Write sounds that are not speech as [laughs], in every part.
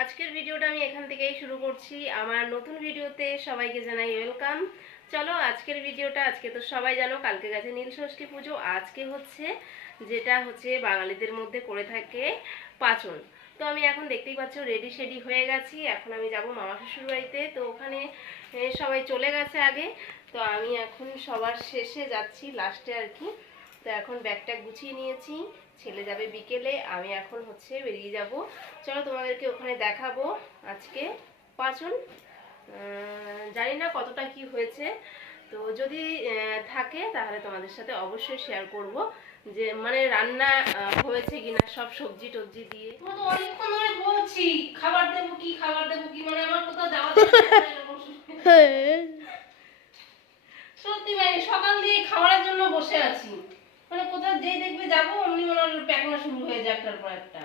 আজকের ভিডিওটা আমি এখান থেকেই শুরু করছি। আমার নতুন ভিডিওতে সবাইকে জানাই ওয়েলকাম। চলো আজকের ভিডিওটা, আজকে তো সবাই জানো, কালকে গেছে নীল ষষ্ঠী পুজো, আজকে হচ্ছে যেটা হচ্ছে বাঙালিদের মধ্যে করে থাকে পাচন। তো আমি এখন দেখতেই পাচ্ছ রেডি শেডি হয়ে গেছি। এখন আমি যাব মামা শ্বশুর বাড়িতে। তো ওখানে সবাই চলে গেছে আগে। তো আমি এখন সবার শেষে যাচ্ছি লাস্টে আর কি। তো এখন ব্যাগটা গুছিয়ে নিয়েছি। ছেলে যাবে বিকেলে আমি এখন হচ্ছে বেরিয়ে যাব। চলো তোমাদেরকে ওখানে দেখাবো আজকে পাঁচন জানি না কতটা কি হয়েছে। তো যদি থাকে তাহলে তোমাদের সাথে অবশ্যই শেয়ার করব যে মানে রান্না হয়েছে কিনা সব সবজি টবজি দিয়ে। তো অনেকক্ষণ ধরে বলছি খাবার দেবো কি খাবার দেবো কি? মানে আমার কোথাও যাওয়া [laughs] সত্যি ভাই সকাল দিয়ে খাবারের জন্য বসে আছি। মানে কোথাও যেই দেখবে যাব, অমনি মনে হয় প্যাকনা শুরু হয়ে যায় একটার পর একটা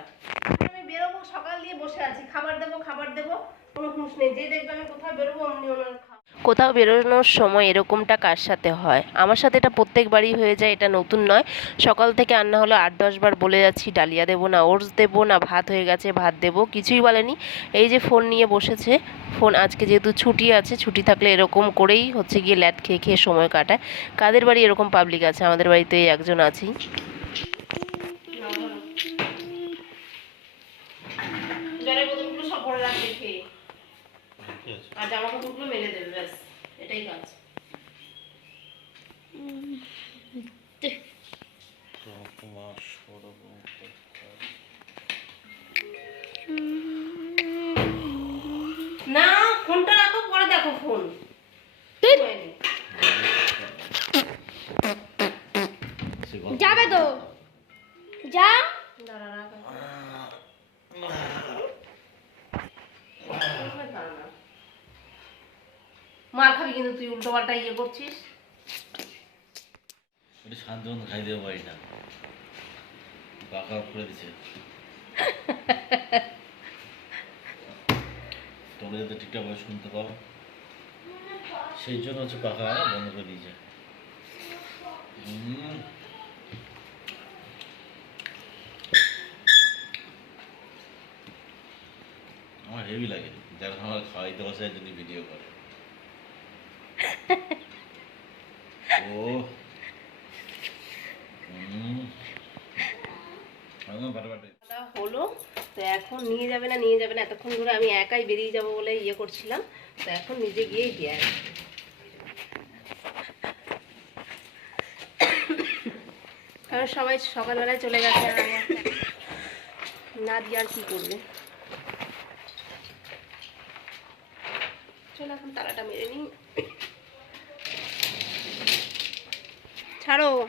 আমি বেরোবো, সকাল দিয়ে বসে আছি খাবার দেবো খাবার দেবো, কোনো হুঁশ নেই যেই দেখবে আমি কোথাও বেরোবো, অমনি ওনার। কোথাও বেরোনোর সময় এরকমটা কার সাথে হয়? আমার সাথে এটা প্রত্যেকবারই হয়ে যায়, এটা নতুন নয়। সকাল থেকে আন্না হলো আট দশ বার বলে যাচ্ছি, ডালিয়া দেবো না, ওটস দেবো না, ভাত হয়ে গেছে, ভাত দেবো, কিছুই বলেনি। এই যে ফোন নিয়ে বসেছে, ফোন আজকে যেহেতু ছুটি আছে, ছুটি থাকলে এরকম করেই হচ্ছে গিয়ে ল্যাট খেয়ে খেয়ে সময় কাটায়। কাদের বাড়ি এরকম পাবলিক আছে? আমাদের বাড়িতে একজন আছেই সব আর জামা কাপড়গুলো মেলে দেবে ব্যাস এটাই কাজ। না ফোনটা রাখো পরে দেখো ফোন। যাবে তো। যা দাঁড়া রাখো। মার খাবি কিন্তু তুই উল্টো পাল্টা ইয়ে করছিস। করে দিছে। যাতে ঠিকঠাক ভাবে শুনতে সেই জন্য হচ্ছে পাখা বন্ধ করে দিয়েছে। আমার হেভি লাগে। যারা আমার খাওয়াইতে বসে যদি ভিডিও করে। হলো, তো এখন নিয়ে যাবে না, নিয়ে যাবে না, এতক্ষণ ধরে আমি একাই বেরিয়ে যাব বলে ইয়ে করছিলাম, তো এখন নিজে গিয়ে দিয়ে। কারণ সবাই সকালবেলায় চলে গেছে না দিয়ে আর কি করবে চলো এখন তালাটা মেরে নিই 查喽。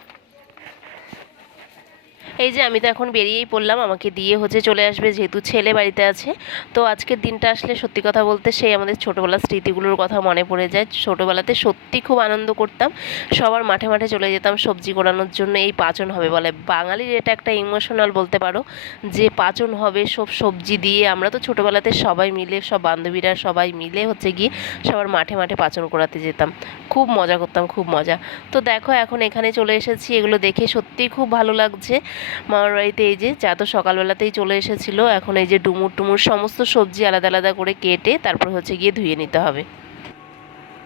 এই যে আমি তো এখন বেরিয়েই পড়লাম, আমাকে দিয়ে হচ্ছে চলে আসবে যেহেতু ছেলে বাড়িতে আছে। তো আজকের দিনটা আসলে সত্যি কথা বলতে সেই আমাদের ছোটোবেলার স্মৃতিগুলোর কথা মনে পড়ে যায়। ছোটোবেলাতে সত্যি খুব আনন্দ করতাম। সবার মাঠে মাঠে চলে যেতাম সবজি কোরানোর জন্য, এই পাচন হবে বলে। বাঙালির এটা একটা ইমোশনাল বলতে পারো, যে পাচন হবে সব সবজি দিয়ে। আমরা তো ছোটোবেলাতে সবাই মিলে, সব বান্ধবীরা সবাই মিলে হচ্ছে গিয়ে সবার মাঠে মাঠে পাচন করাতে যেতাম। খুব মজা করতাম, খুব মজা। তো দেখো এখন এখানে চলে এসেছি, এগুলো দেখে সত্যিই খুব ভালো লাগছে। মামার বাড়িতে এই যে চা তো সকালবেলাতেই চলে এসেছিল। এখন এই যে ডুমুর টুমুর সমস্ত সবজি আলাদা আলাদা করে কেটে তারপর হচ্ছে গিয়ে ধুয়ে নিতে হবে।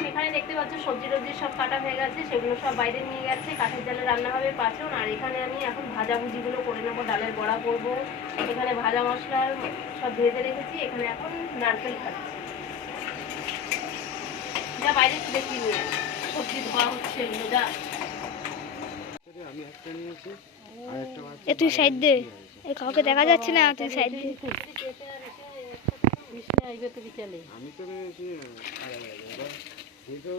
এখানে দেখতে পাচ্ছ সবজি টবজি সব কাটা হয়ে গেছে সেগুলো সব বাইরে নিয়ে গেছে। কাঠের জালে রান্না হবে পাচন আর এখানে আমি এখন ভাজা ভুজিগুলো করে নেব ডালের বড়া করব। এখানে ভাজা মশলা সব ভেজে রেখেছি এখানে এখন নারকেল খাচ্ছি। যা বাইরে একটু দেখি নিয়ে সবজি ধোয়া হচ্ছে এগুলো যা। এ তুই সাইড দে। এ কাউকে দেখা যাচ্ছে না তুই সাইড দে। কৃষ্ণ আসবে তো বিকেলে। আমি তো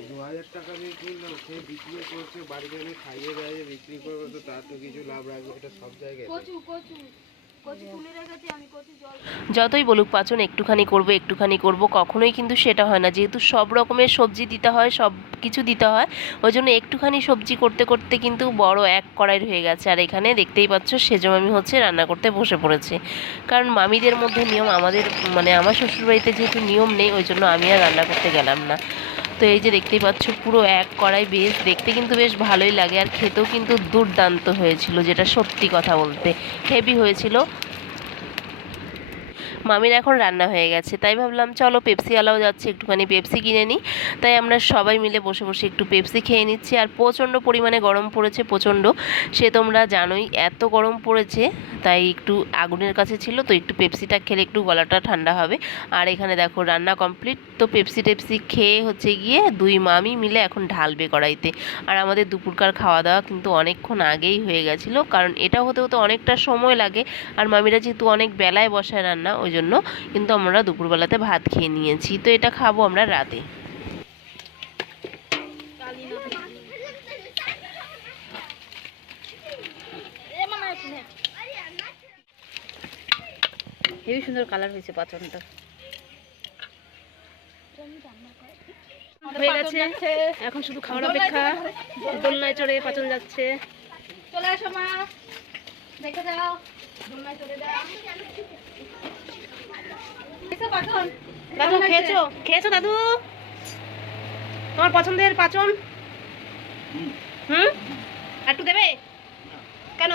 দু হাজার টাকা দিয়ে কিনলাম সে বিক্রি করছে বাড়িতে আমি খাইয়ে দাইয়ে বিক্রি করব তো তার তো কিছু লাভ রাখবে এটা সব জায়গায়। যতই বলুক পাচন, একটুখানি করব একটুখানি করব, কখনোই কিন্তু সেটা হয় না। যেহেতু সব রকমের সবজি দিতে হয়, সব কিছু দিতে হয়, ওই জন্য একটুখানি সবজি করতে করতে কিন্তু বড় এক কড়াই হয়ে গেছে। আর এখানে দেখতেই পাচ্ছ, সেজো মামি হচ্ছে রান্না করতে বসে পড়েছে। কারণ মামিদের মধ্যে নিয়ম আমাদের মানে আমার শ্বশুরবাড়িতে যেহেতু নিয়ম নেই, ওই জন্য আমি আর রান্না করতে গেলাম না। তো এই যে দেখতেই পাচ্ছ, পুরো এক কড়াই বেশ, দেখতে কিন্তু বেশ ভালোই লাগে। আর খেতেও কিন্তু দুর্দান্ত হয়েছিল, যেটা সত্যি কথা বলতে। হেভি হয়েছিল। মামির এখন রান্না হয়ে গেছে, তাই ভাবলাম চলো পেপসিওয়ালাও যাচ্ছে, একটুখানি পেপসি কিনে নিই। তাই আমরা সবাই মিলে বসে বসে একটু পেপসি খেয়ে নিচ্ছি। আর প্রচণ্ড পরিমাণে গরম পড়েছে, প্রচণ্ড। সে তোমরা জানোই এত গরম পড়েছে, তাই একটু আগুনের কাছে ছিল, তো একটু পেপসিটা খেলে একটু গলাটা ঠান্ডা হবে। আর এখানে দেখো রান্না কমপ্লিট তো পেপসি টেপসি খেয়ে হচ্ছে গিয়ে দুই মামি মিলে এখন ঢালবে কড়াইতে। আর আমাদের দুপুরকার খাওয়া দাওয়া কিন্তু অনেকক্ষণ আগেই হয়ে গেছিল, কারণ এটা হতে হতে অনেকটা সময় লাগে। আর মামিরা যেহেতু অনেক বেলায় বসায় রান্না, ওই জন্য কিন্তু আমরা দুপুরবেলাতে ভাত খেয়ে নিয়েছি। তো এটা খাব আমরা রাতে। হেবি সুন্দর কালার হয়েছে পাচনটা হয়ে গেছে। এখন শুধু খাওয়ার অপেক্ষা। দোলনায় চড়ে পাচন যাচ্ছে। চলে আসো মা। দেখে যাও। দোলনায় চলে যাও। দাদু খেয়েছো? খেয়েছো দাদু? তোমার পছন্দের পাচন? হুম। দেবে? কেন?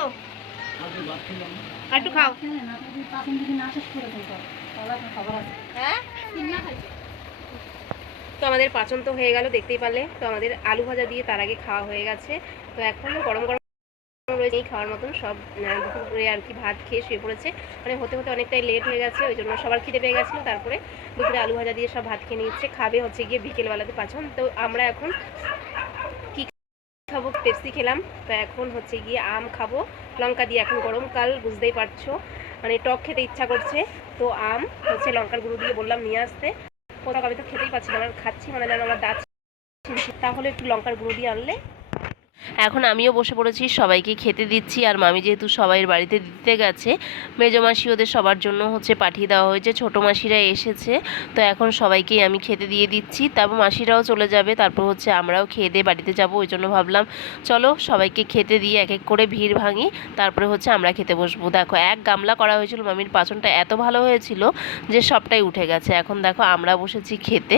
খাও। হ্যাঁ? তো আমাদের পাচন তো হয়ে গেল দেখতেই পারলে। তো আমাদের আলু ভাজা দিয়ে তার আগে খাওয়া হয়ে গেছে। তো এখন গরম গরম রয়েছে এই খাওয়ার মতন, সব দুপুরে আর কি ভাত খেয়ে শুয়ে পড়েছে। মানে হতে হতে অনেকটাই লেট হয়ে গেছে, ওই জন্য সবার খিদে পেয়ে গেছিল, তারপরে দুপুরে আলু ভাজা দিয়ে সব ভাত খেয়ে নিচ্ছে খাবে হচ্ছে গিয়ে বিকেলবেলাতে পাচন তো আমরা এখন কি খাব? পেপসি খেলাম। তো এখন হচ্ছে গিয়ে আম খাব। লঙ্কা দিয়ে এখন গরমকাল বুঝতেই পারছ। মানে টক খেতে ইচ্ছা করছে। তো আম হচ্ছে লঙ্কার গুঁড়ো দিয়ে বললাম নিয়ে আসতে। কোথাও আমি তো খেতেই পাচ্ছি না খাচ্ছি মানে যেন আমার দাঁত তাহলে একটু লঙ্কার গুঁড়ো দিয়ে আনলে এখন আমিও বসে পড়েছি, সবাইকে খেতে দিচ্ছি আর মামি যেহেতু সবাইয়ের বাড়িতে দিতে গেছে, মেজো মাসি ওদের সবার জন্য হচ্ছে পাঠিয়ে দেওয়া হয়েছে, ছোটো মাসিরা এসেছে, তো এখন সবাইকেই আমি খেতে দিয়ে দিচ্ছি, তারপর মাসিরাও চলে যাবে, তারপর হচ্ছে আমরাও খেয়ে দিয়ে বাড়িতে যাব, ওই জন্য ভাবলাম, চলো সবাইকে খেতে দিয়ে এক এক করে ভিড় ভাঙি, তারপরে হচ্ছে আমরা খেতে বসবো। দেখো, এক গামলা করা হয়েছিল, মামির পাচনটা এত ভালো হয়েছিল যে সবটাই উঠে গেছে, এখন দেখো আমরা বসেছি খেতে।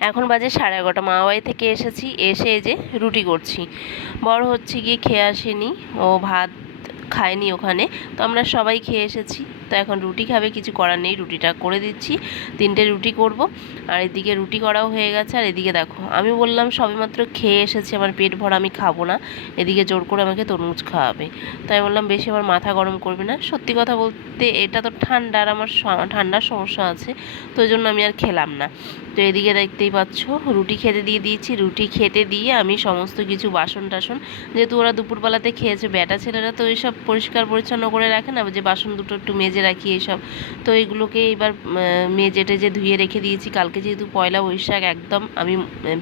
এখন বাজে সাড়ে এগারোটা। মামাবাড়ি থেকে এসেছি, এসে যে রুটি করছি। বড় হচ্ছে গিয়ে খেয়ে আসেনি, ও ভাত খায়নি ওখানে। তো আমরা সবাই খেয়ে এসেছি। তো এখন রুটি খাবে, কিছু করার নেই, রুটিটা করে দিচ্ছি। তিনটে রুটি করব। আর এদিকে রুটি করাও হয়ে গেছে, আর এদিকে দেখো, আমি বললাম সবেমাত্র খেয়ে এসেছি, আমার পেট ভরা, আমি খাব না। এদিকে জোর করে আমাকে তরমুজ খাওয়াবে। তাই বললাম, বেশি আমার মাথা গরম করবে না। সত্যি কথা বলতে, এটা তো ঠান্ডার, আমার ঠান্ডার সমস্যা আছে। তো জন্য আমি আর খেলাম না। তো এদিকে দেখতেই পাচ্ছ, রুটি খেতে দিয়ে দিয়েছি। রুটি খেতে দিয়ে আমি সমস্ত কিছু বাসন টাসন যেহেতু ওরা দুপুরবেলাতে খেয়েছে, ব্যাটা ছেলেরা তো এইসব পরিষ্কার পরিচ্ছন্ন করে রাখে না, যে বাসন দুটো একটু মেজে রাখি এইসব তো এইগুলোকে এবার মেজে টেজে ধুয়ে রেখে দিয়েছি। কালকে যেহেতু পয়লা বৈশাখ, একদম আমি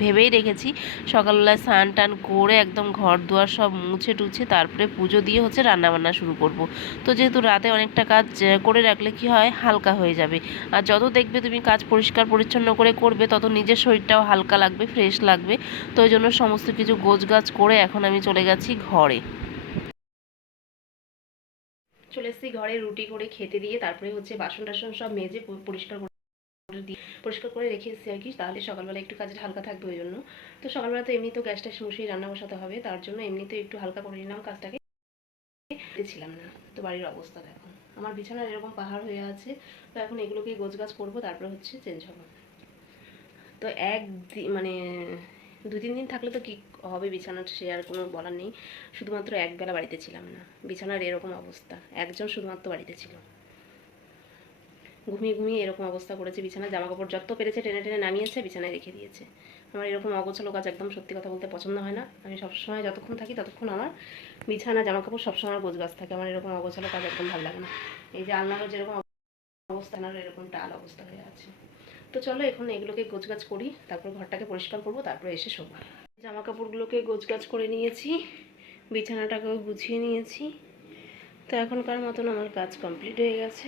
ভেবেই রেখেছি সকালবেলায় স্নান টান করে একদম ঘর দুয়ার সব মুছে টুছে তারপরে পুজো দিয়ে হচ্ছে রান্নাবান্না শুরু করব। তো যেহেতু রাতে অনেকটা কাজ করে রাখলে কি হয়, হালকা হয়ে যাবে। আর যত দেখবে তুমি কাজ পরিষ্কার পরিচ্ছন্ন করে করবে তত নিজের শরীরটাও হালকা লাগবে ফ্রেশ লাগবে। তো ওই জন্য সমস্ত কিছু গোছগাছ করে এখন আমি চলে গেছি ঘরে। চলে এসেছি ঘরে, রুটি করে খেতে দিয়ে তারপরে হচ্ছে বাসন টাসন সব মেজে পরিষ্কার করে দিয়ে, পরিষ্কার করে রেখে এসেছি আর কি। তাহলে সকালবেলা একটু কাজের হালকা থাকবে ওই জন্য। তো সকালবেলা তো এমনি তো গ্যাস ট্যাস মুছিয়ে রান্না বসাতে হবে, তার জন্য এমনিতে একটু হালকা করে নিলাম কাজটাকে। ছিলাম না, তো বাড়ির অবস্থা দেখো। আমার বিছানার এরকম পাহাড় হয়ে আছে, তো এখন এগুলোকে গোছগাছ করব, তারপরে হচ্ছে চেঞ্জ হবে। তো এক মানে দু তিন দিন থাকলে তো কি হবে বিছানার সে আর কোনো বলার নেই। শুধুমাত্র একবেলা বাড়িতে ছিলাম না। বিছানার এরকম অবস্থা। একজন শুধুমাত্র বাড়িতে ছিল। ঘুমিয়ে ঘুমিয়ে এরকম অবস্থা করেছে। বিছানার জামা কাপড় যত পেরেছে টেনে টেনে নামিয়েছে, বিছানায় রেখে দিয়েছে। আমার এরকম অগোছালো কাজ একদম সত্যি কথা বলতে পছন্দ হয় না। আমি সবসময় যতক্ষণ থাকি ততক্ষণ আমার বিছানা জামা কাপড় সবসময় আমার গোছগাছ থাকে। আমার এরকম অগোছালো কাজ একদম ভালো লাগে না। এই যে আলনারও যেরকম অবস্থা এরকম টাল অবস্থা হয়ে আছে। তো চলো, এখন এগুলোকে গোছগাছ করি, তারপর ঘরটাকে পরিষ্কার করব, তারপরে এসে শোবো। জামা কাপড়গুলোকে গোছগাছ করে নিয়েছি, বিছানাটাকেও গুছিয়ে নিয়েছি। তো এখনকার মতন আমার কাজ কমপ্লিট হয়ে গেছে।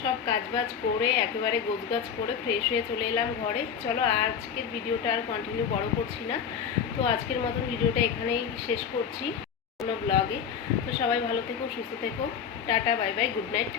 সব কাজবাজ করে, একেবারে গোছগাছ করে ফ্রেশ হয়ে চলে এলাম ঘরে। চলো, আজকের ভিডিওটা আর কন্টিনিউ বড় করছি না। তো আজকের মতন ভিডিওটা এখানেই শেষ করছি। কোনো ব্লগে তো সবাই ভালো থেকো, সুস্থ থেকো। Tata bye bye good night